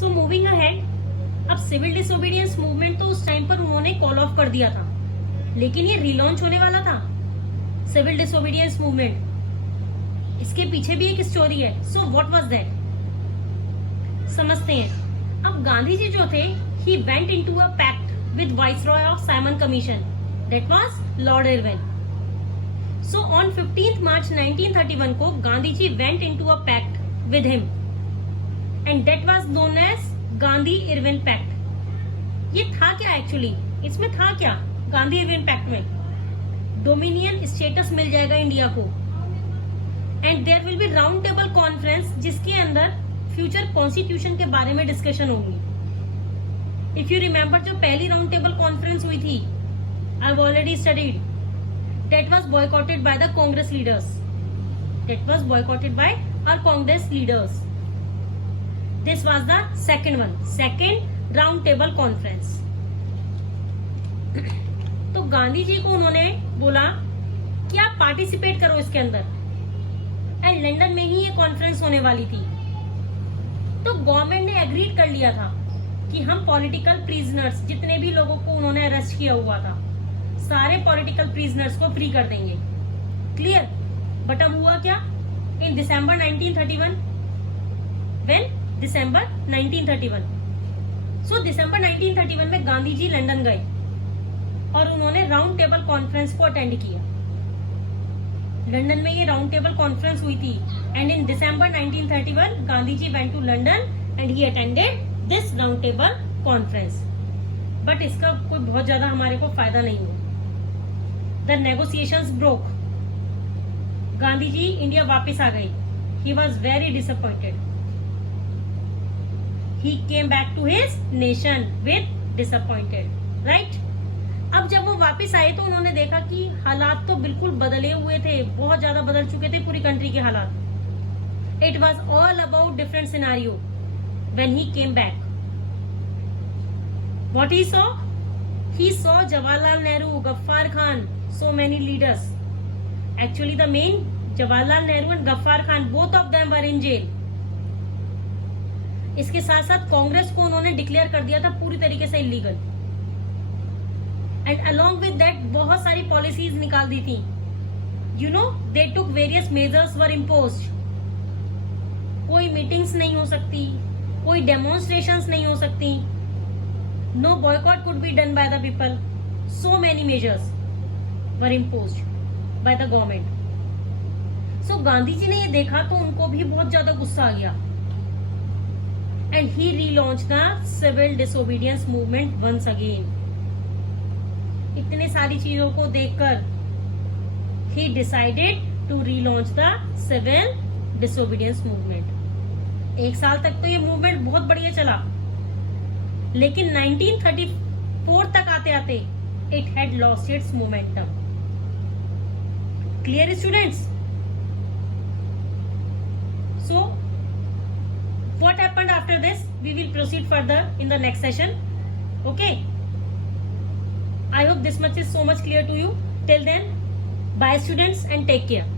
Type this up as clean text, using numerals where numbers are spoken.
So moving ahead, अब civil disobedience movement तो उस टाइम पर उन्होंने कॉल ऑफ कर दिया था, लेकिन ये रिलॉन्च होने वाला था सिविल डिसोबीडियंस मूवमेंट। इसके पीछे भी एक स्टोरी है। सो व्हाट वाज दैट, समझते हैं। अब गांधी जी जो थे, he went into a pact with viceroy of Simon Commission, that was Lord Irwin. So on 15th March 1931 को Gandhi ji went into a pact with him and that was known as Gandhi Irwin pact. ये था क्या actually, इसमें था क्या Gandhi Irwin pact में? Dominion status मिल जाएगा इंडिया को and there will be Round table Conference, जिसके अंदर फ्यूचर कॉन्स्टिट्यूशन के बारे में डिस्कशन होगी। इफ यू रिमेम्बर, जो पहली राउंड टेबल कॉन्फ्रेंस हुई थी, I have already studied, that was boycotted by the Congress leaders, that was boycotted by our Congress leaders. This was the second one, second round table conference. तो गांधी जी को उन्होंने बोला कि आप पार्टिसिपेट करो इसके अंदर, एंड लंदन में ही ये कॉन्फ्रेंस होने वाली थी। तो गवर्नमेंट ने एग्रीड कर लिया था कि हम पॉलिटिकल प्रिजनर्स, जितने भी लोगों को उन्होंने अरेस्ट किया हुआ था, सारे पॉलिटिकल प्रिजनर्स को फ्री कर देंगे। क्लियर? बट अब हुआ क्या? इन दिसंबर 1931, व्हेन दिसंबर 1931, सो दिसंबर 1931 में गांधी जी लंदन गए और उन्होंने राउंड टेबल कॉन्फ्रेंस को अटेंड किया। लंदन में ये राउंड टेबल कॉन्फ्रेंस हुई थी and in December 1931 Gandhi ji went to London and he attended this round table conference. But इसका कोई बहुत ज्यादा हमारे को फायदा नहीं हुआ। The negotiations broke, Gandhi ji India वापस आ गए। He was very disappointed, he came back to his nation with disappointed, right? अब जब वो वापस आए तो उन्होंने देखा कि हालात तो बिल्कुल बदले हुए थे, बहुत ज्यादा बदल चुके थे पूरी कंट्री के हालात। It was all about different scenario when he came back. What he saw? He saw Jawaharlal Nehru, Ghaffar Khan, so many leaders. Actually, the main Jawaharlal Nehru and Ghaffar Khan, both of them were in jail. इसके साथ साथ कांग्रेस को उन्होंने declare कर दिया था पूरी तरीके से illegal. And along with that बहुत सारी पॉलिसीज निकाल दी थी। You know, they took various measures were imposed. कोई मीटिंग्स नहीं हो सकती, कोई डेमोन्स्ट्रेशंस नहीं हो सकती, no boycott could be done by the people. So many measures were imposed by the government. So Gandhi ji ने ये देखा तो उनको भी बहुत ज्यादा गुस्सा आ गया and he relaunched the civil disobedience movement once again. इतने सारी चीजों को देखकर he decided to relaunch the civil disobedience movement. एक साल तक तो ये मूवमेंट बहुत बढ़िया चला, लेकिन 1934 तक आते आते it had lost its momentum. Clear students? So what happened after this? We will proceed further in the next session. Okay, I hope this much is so much clear to you. Till then, bye students and take care.